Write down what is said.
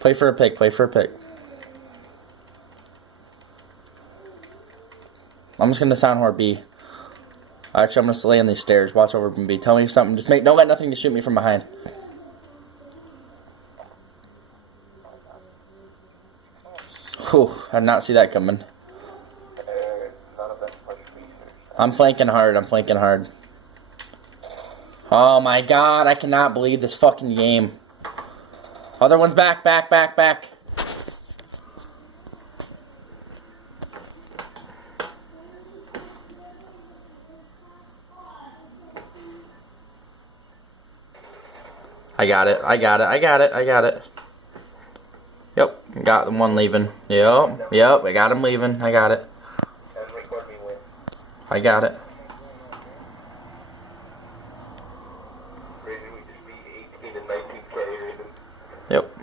Play for a pick. Play for a pick. I'm just gonna sound horn B. Actually, I'm gonna lay on these stairs. Watch over from B. Tell me something. Just don't let nothing to shoot me from behind. Whew, I did not see that coming. I'm flanking hard. I'm flanking hard. Oh my god, I cannot believe this fucking game. Other one's back, back, back, back. I got it, I got it, I got it, I got it. Yep, got the one leaving. Yep, I got him leaving. I got it. I got it. Yep.